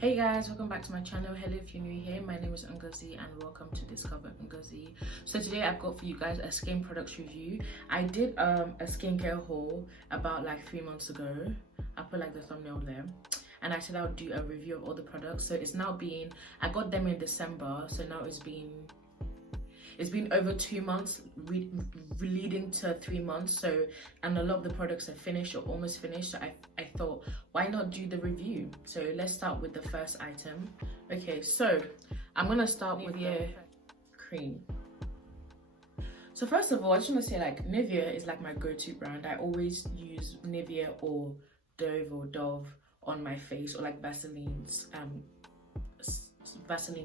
Hey guys, welcome back to my channel. Hello if you're new here, my name is Ngozi and welcome to Discover Ngozi. So today I've got for you guys a skin products review. I did a skincare haul about like 3 months ago. I'll put like the thumbnail there, and I said I would do a review of all the products. So it's now been, I got them in December, so now it's been over 2 months, leading to 3 months. So, and a lot of the products are finished or almost finished. So I thought, why not do the review? So let's start with the first item. Okay, so I'm gonna start with Nivea cream. So first of all, I just want to say like Nivea is like my go-to brand. I always use Nivea or Dove on my face, or like Vaseline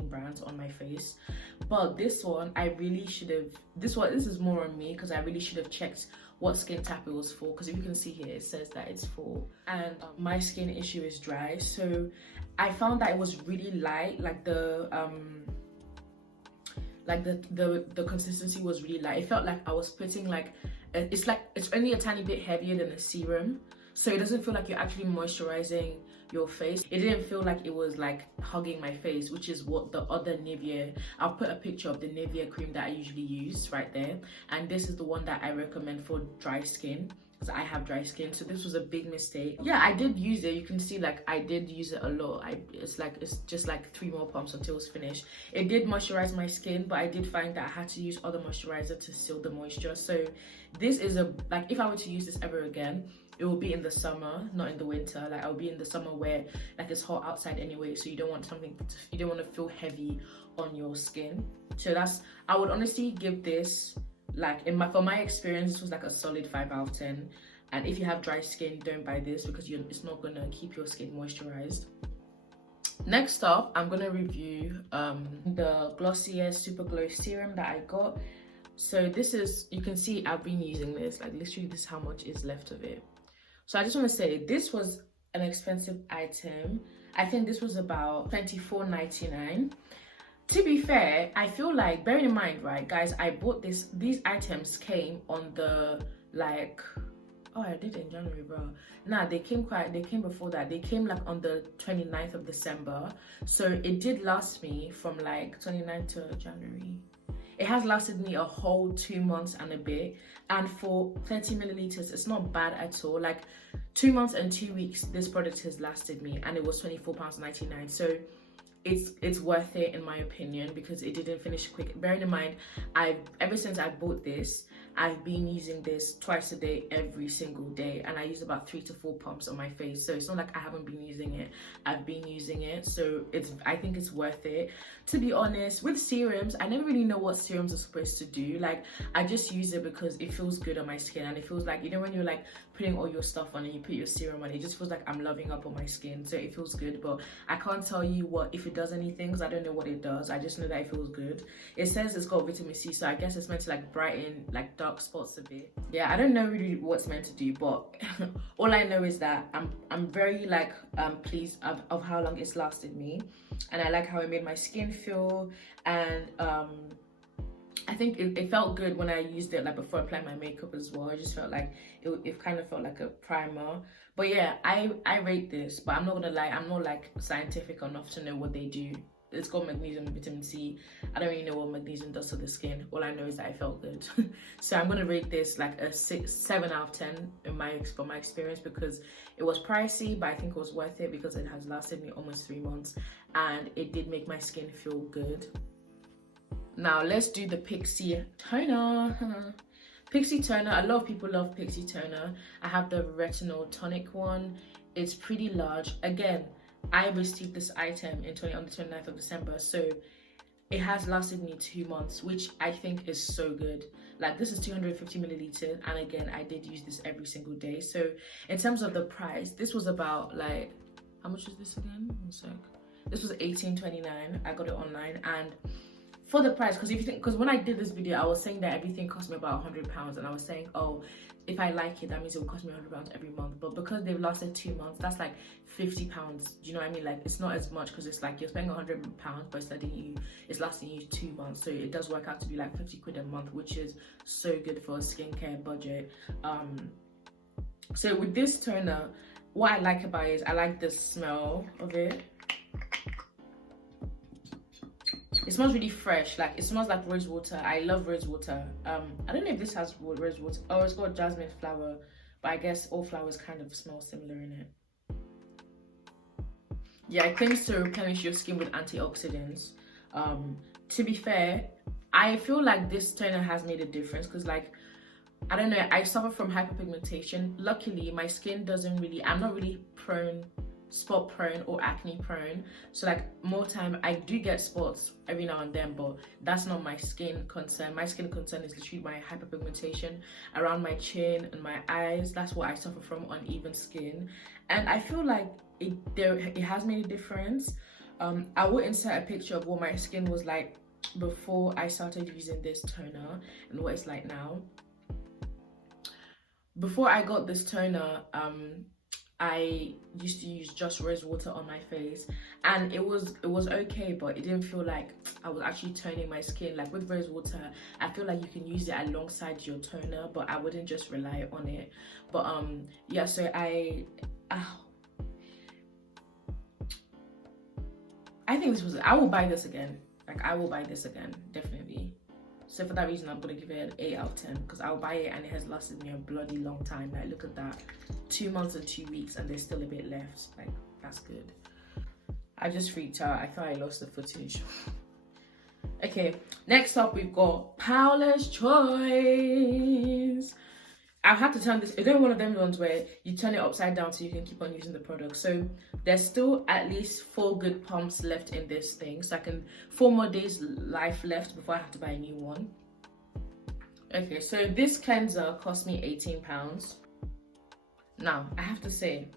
brands on my face. But this one I really should have, this is more on me, because I really should have checked what skin type it was for, because if you can see here it says that it's for, and my skin issue is dry. So I found that it was really light, like the consistency was really light. It felt like I was putting like it's only a tiny bit heavier than a serum, so it doesn't feel like you're actually moisturizing your face. It didn't feel like it was like hugging my face, which is what the other Nivea, I'll put a picture of the Nivea cream that I usually use right there, and this is the one that I recommend for dry skin, because I have dry skin. So this was a big mistake. Yeah, I did use it. You can see like I did use it a lot. It's just like 3 more pumps until it's finished. It did moisturize my skin, but I did find that I had to use other moisturizer to seal the moisture. So this is like, if I were to use this ever again, it will be in the summer, not in the winter. Like I'll be in the summer where like it's hot outside anyway, so you don't want to feel heavy on your skin. So I would honestly give this, like for my experience, this was like a solid 5 out of 10. And if you have dry skin, don't buy this, because it's not gonna keep your skin moisturized. Next up, I'm gonna review the Glossier Super Glow Serum that I got. So this is, you can see I've been using this, like literally this is how much is left of it. So I just want to say, this was an expensive item. I think this was about $24.99. To be fair, I feel like, bearing in mind, right, guys, I bought these items came on the, like, oh, I did it in January, bro. Nah, they came before that. They came like on the 29th of December. So it did last me from like 29th to January. It has lasted me a whole 2 months and a bit, and for 30 milliliters it's not bad at all. Like 2 months and 2 weeks this product has lasted me, and it was £24.99. so it's worth it in my opinion, because it didn't finish quick. Bearing in mind, ever since I bought this, I've been using this twice a day, every single day, and I use about 3 to 4 pumps on my face. So it's not like I haven't been using it. I've been using it, so I think it's worth it. To be honest, with serums, I never really know what serums are supposed to do. Like I just use it because it feels good on my skin, and it feels like, you know, when you're like putting all your stuff on and you put your serum on, it just feels like I'm loving up on my skin, so it feels good. But I can't tell you if it does anything, because I don't know what it does. I just know that it feels good. It says it's got vitamin C, so I guess it's meant to like brighten like dark spots a bit. Yeah, I don't know really what's meant to do, but all I know is that I'm very like pleased of how long it's lasted me, and I like how it made my skin feel. And I think it felt good when I used it, like before applying my makeup as well. I just felt like it kind of felt like a primer. But yeah, I rate this, but I'm not gonna lie, I'm not like scientific enough to know what they do. It's got magnesium and vitamin C. I don't really know what magnesium does to the skin. All I know is that it felt good. So I'm gonna rate this like a 7 out of 10 for my experience, because it was pricey, but I think it was worth it because it has lasted me almost 3 months, and it did make my skin feel good. Now let's do the Pixie Toner. Pixie Toner, a lot of people love Pixie Toner. I have the retinol tonic one. It's pretty large. Again, I received this item on the 29th of December, so it has lasted me 2 months, which I think is so good. Like this is 250 milliliters, and again, I did use this every single day. So in terms of the price, this was about like, how much is this again? 1 sec. This was $18.29. I got it online, and for the price, because when I did this video, I was saying that everything cost me about £100, and I was saying, oh, if I like it, that means it will cost me £100 every month. But because they've lasted 2 months, that's like £50. Do you know what I mean? Like it's not as much, because it's like you're spending £100, but it's lasting you 2 months. So it does work out to be like 50 quid a month, which is so good for a skincare budget. So with this toner, what I like about it is I like the smell of it. It smells really fresh. Like, it smells like rose water. I love rose water. I don't know if this has rose water. Oh, it's got jasmine flower, but I guess all flowers kind of smell similar in it. Yeah, it claims to replenish your skin with antioxidants. To be fair, I feel like this toner has made a difference because, like, I don't know, I suffer from hyperpigmentation. Luckily, my skin doesn't really, I'm not really spot prone or acne prone. So, like, more time, I do get spots every now and then, but that's not my skin concern. My skin concern is literally my hyperpigmentation around my chin and my eyes. That's what I suffer from, uneven skin. And I feel like it has made a difference. I will insert a picture of what my skin was like before I started using this toner and what it's like now. Before I got this toner, I used to use just rose water on my face, and it was okay, but it didn't feel like I was actually toning my skin. Like, with rose water, I feel like you can use it alongside your toner, but I wouldn't just rely on it. But yeah, so I think I will buy this again. Like, I will buy this again, definitely. So for that reason, I'm gonna give it an 8 out of 10 because I'll buy it and it has lasted me a bloody long time. Like, look at that, 2 months and 2 weeks, and there's still a bit left. Like, that's good. I just freaked out. I thought I lost the footage. Okay, next up we've got Powerless Choice. I'll have to turn this, it's one of them ones where you turn it upside down so you can keep on using the product. So there's still at least 4 good pumps left in this thing. So I can, 4 more days life left before I have to buy a new one. Okay, so this cleanser cost me £18. Now, I have to say,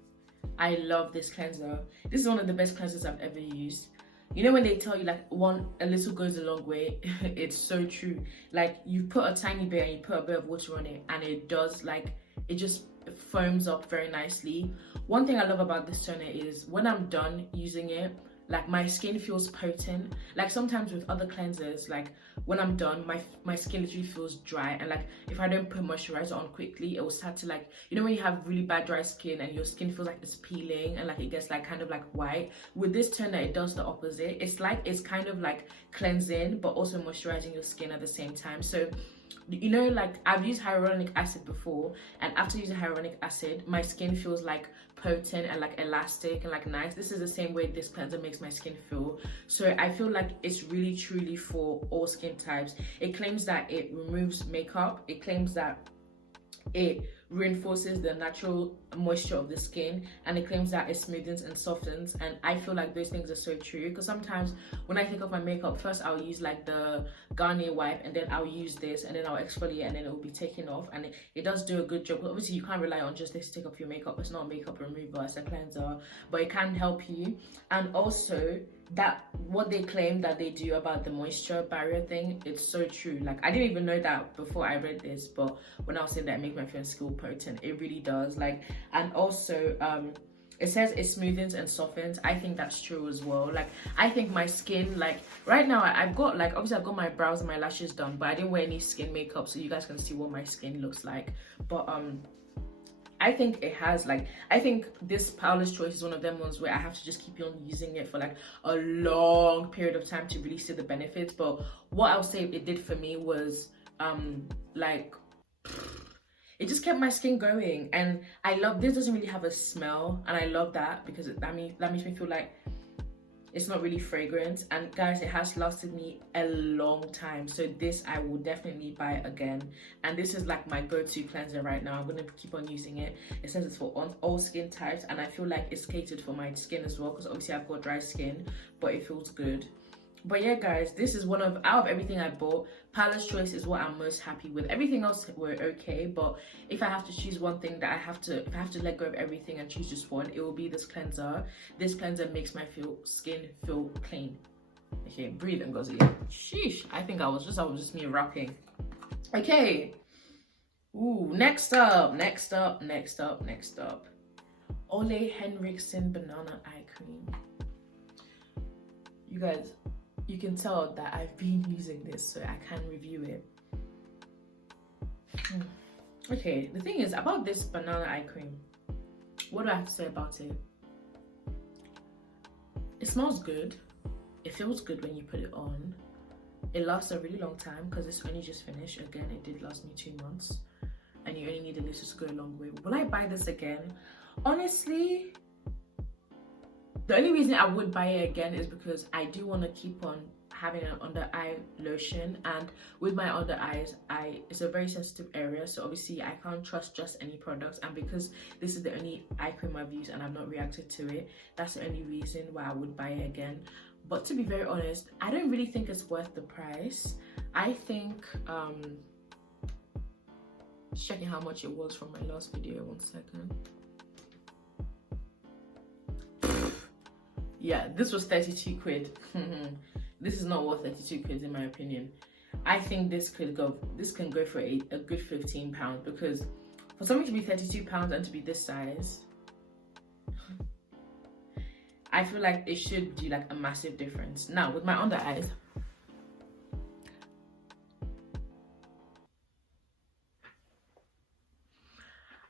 I love this cleanser. This is one of the best cleansers I've ever used. You know when they tell you, like, a little goes a long way? It's so true. Like, you put a tiny bit and you put a bit of water on it, and it does, like, it just foams up very nicely. One thing I love about this toner is when I'm done using it, like, my skin feels potent. Like, sometimes with other cleansers, like, when I'm done, my skin literally feels dry, and, like, if I don't put moisturizer on quickly, it will start to, like, you know when you have really bad dry skin and your skin feels like it's peeling and, like, it gets, like, kind of like white. With this toner, it does the opposite. It's kind of like cleansing but also moisturizing your skin at the same time. So, you know, like, I've used hyaluronic acid before, and after using hyaluronic acid, my skin feels like potent and, like, elastic and, like, nice. This is the same way this cleanser makes my skin feel. So I feel like it's really truly for all skin types. It claims that it removes makeup. It claims that it reinforces the natural moisture of the skin, and it claims that it smoothens and softens. And I feel like those things are so true, because sometimes when I take off my makeup, first I'll use, like, the Garnier wipe, and then I'll use this, and then I'll exfoliate, and then it will be taken off. And it does do a good job. Obviously, you can't rely on just this to take off your makeup. It's not a makeup remover, it's a cleanser, but it can help you. And also, that what they claim that they do about the moisture barrier thing, it's so true. Like, I didn't even know that before I read this, but when I was saying that it makes my face feel potent, it really does. Like, and also it says it smoothens and softens. I think that's true as well. Like, I think my skin, like, right now I've got, like, obviously I've got my brows and my lashes done, but I didn't wear any skin makeup, so you guys can see what my skin looks like. But I think it has, like, I think this Powerless Choice is one of them ones where I have to just keep on using it for, like, a long period of time to really see the benefits. But what I'll say it did for me was, like, it just kept my skin going. And I love, this doesn't really have a smell, and I love that, because that makes me feel like it's not really fragrant. And guys, it has lasted me a long time, so this I will definitely buy again. And this is, like, my go-to cleanser right now. I'm gonna keep on using it. It says it's for all skin types, and I feel like it's catered for my skin as well, because obviously I've got dry skin, but it feels good. But yeah, guys, this is out of everything I bought, Powerless Choice is what I'm most happy with. Everything else were okay, but if I have to choose one thing that if I have to let go of everything and choose just one, it will be this cleanser. This cleanser makes my skin feel clean. Okay, breathe and goes again. Sheesh, I think I was just me rapping. Okay. Ooh, next up. Ole Henriksen Banana Eye Cream. You guys, you can tell that I've been using this, so I can review it. Okay, the thing is about this banana eye cream, what do I have to say about it? It smells good. it feels good when you put it on. It lasts a really long time because it's only just finished. Again, it did last me 2 months, and you only need a little to go a long way. Will I buy this again? Honestly, the only reason I would buy it again is because I do want to keep on having an under eye lotion, and with my under eyes, it's a very sensitive area, so obviously I can't trust just any products, and because this is the only eye cream I've used and I've not reacted to it, that's the only reason why I would buy it again. But to be very honest, I don't really think it's worth the price. I think just checking how much it was from my last video, 1 second. Yeah, this was 32 quid. This is not worth 32 quid in my opinion. I think this can go for a good £15, because for something to be £32 and to be this size, I feel like it should do like a massive difference. Now with my under eyes,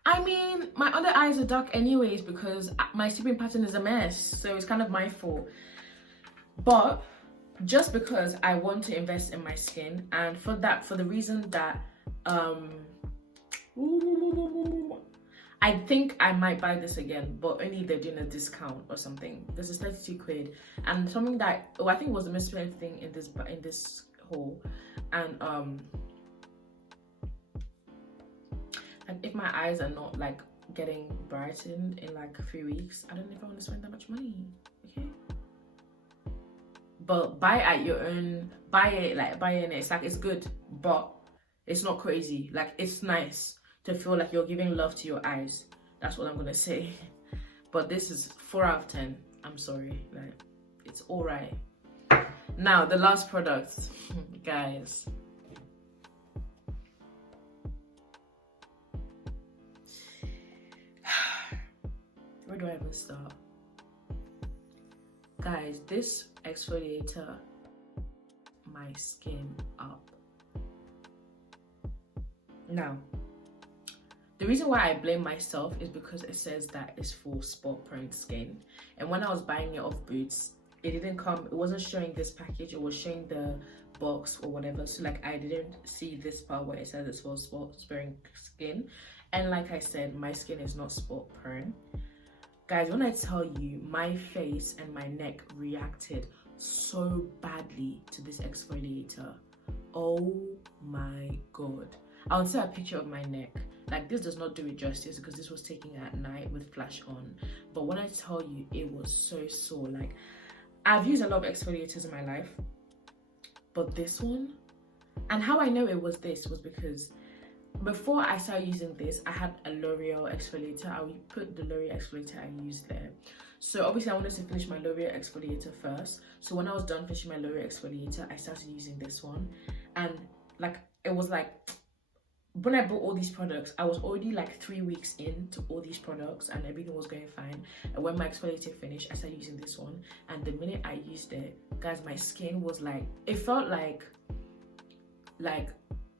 I mean, my under eyes are dark anyways because my sleeping pattern is a mess, so it's kind of my fault. But just because I want to invest in my skin, and for the reason that I think I might buy this again, but only if they're doing a discount or something. This is 32 quid, and something that I think was the most expensive thing in this haul. And and if my eyes are not like getting brightened in like 3 weeks, I don't know if I want to spend that much money. Okay, but buy at your own, buy it in it. It's like, it's good, but it's not crazy. Like, it's nice to feel like you're giving love to your eyes. That's what I'm gonna say. But this is 4 out of 10. I'm sorry, like, it's all right. Now the last product, guys. Where do I even start? Guys, this exfoliator my skin up. Now, the reason why I blame myself is because it says that it's for spot prone skin, and when I was buying it off Boots, it wasn't showing this package, it was showing the box or whatever, so like I didn't see this part where it says it's for spot sparing skin. And like I said, my skin is not spot prone. Guys, when I tell you, my face and my neck reacted so badly to this exfoliator. Oh my god. I'll insert a picture of my neck. Like, this does not do it justice because this was taken at night with flash on. But when I tell you, it was so sore. Like, I've used a lot of exfoliators in my life, but this one, and how I know it was this was because before I started using this, I had a L'Oreal exfoliator. I would put the L'Oreal exfoliator I used there. So obviously I wanted to finish my L'Oreal exfoliator first. So when I was done finishing my L'Oreal exfoliator, I started using this one. And like, it was like, when I bought all these products, I was already like 3 weeks into all these products and everything was going fine. And when my exfoliator finished, I started using this one. And the minute I used it, guys, my skin was like, it felt like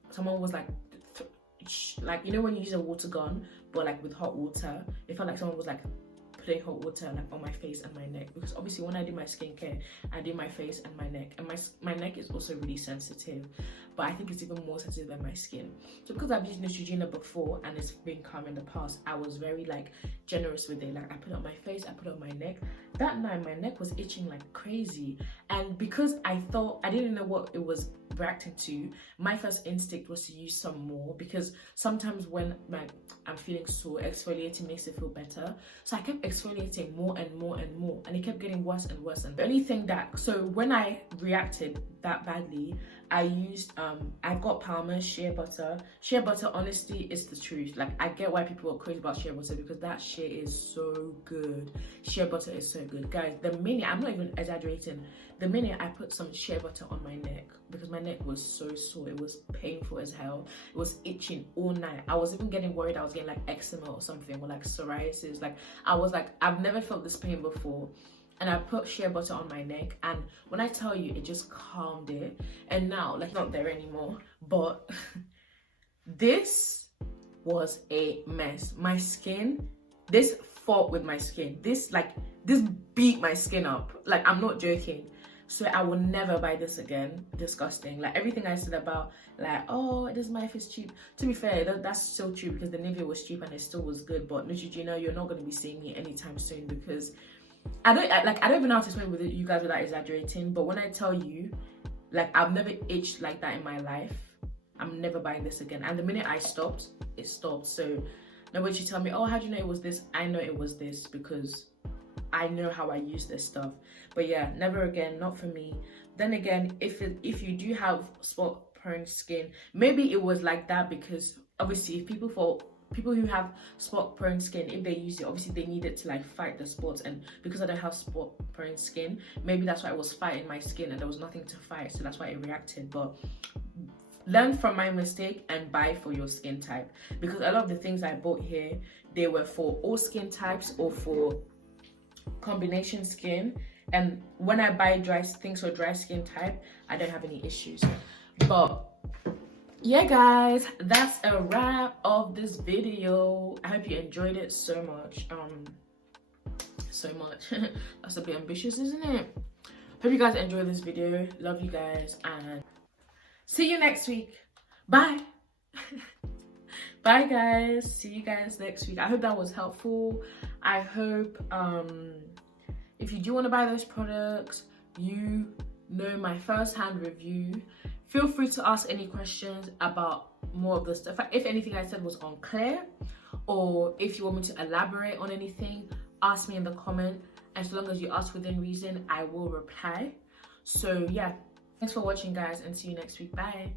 someone was like, you know when you use a water gun but like with hot water, it felt like someone was like putting hot water like on my face and my neck, because obviously when I do my skincare, I do my face and my neck, and my neck is also really sensitive, but I think it's even more sensitive than my skin. So because I've used Neutrogena before and it's been calm in the past, I was very like generous with it. Like, I put it on my face, I put it on my neck. That night my neck was itching like crazy, and because I thought I didn't know what it was reacting to, my first instinct was to use some more, because sometimes when I'm feeling sore, exfoliating makes it feel better. So I kept exfoliating more and more and more, and it kept getting worse and worse. And the only thing so when I reacted that badly, I used I've got Palmer's shea butter. Shea butter, honestly, is the truth. Like, I get why people are crazy about shea butter, because that shea is so good. Shea butter is so good, guys. The minute, I'm not even exaggerating, the minute I put some shea butter on my neck, because my neck was so sore, it was painful as hell, it was itching all night. I was even getting worried I was getting like eczema or something, or like psoriasis. Like, I was like, I've never felt this pain before. And I put shea butter on my neck, and when I tell you, it just calmed it. And now, like, it's not there anymore, but this was a mess. My skin, this fought with my skin. This beat my skin up. Like, I'm not joking. So I will never buy this again. Disgusting. Like everything I said about like, oh, it doesn't matter if it's cheap. To be fair, that's so true because the Nivea was cheap and it still was good. But Neutrogena, you're not going to be seeing me anytime soon because I don't even know how to explain with you guys without exaggerating. But when I tell you, like I've never itched like that in my life. I'm never buying this again. And the minute I stopped, it stopped. So nobody should tell me, oh, how do you know it was this? I know it was this because I know how I use this stuff. But yeah, never again, not for me. Then again, if you do have spot prone skin, maybe it was like that because obviously if people who have spot prone skin, if they use it, obviously they need it to like fight the spots, and because I don't have spot prone skin, maybe that's why it was fighting my skin and there was nothing to fight, so that's why it reacted. But learn from my mistake and buy for your skin type, because a lot of the things I bought here, they were for all skin types or for combination skin. And when I buy things for dry skin type, I don't have any issues. But yeah guys, that's a wrap of this video. I hope you enjoyed it so much. That's a bit ambitious, isn't it? Hope you guys enjoyed this video. Love you guys and see you next week. Bye. Bye guys, see you guys next week. I hope that was helpful. I hope if you do want to buy those products, you know my first-hand review. Feel free to ask any questions about more of the stuff. If anything I said was unclear, or if you want me to elaborate on anything, ask me in the comment. And so long as you ask within reason, I will reply. So yeah, thanks for watching guys, and see you next week. Bye.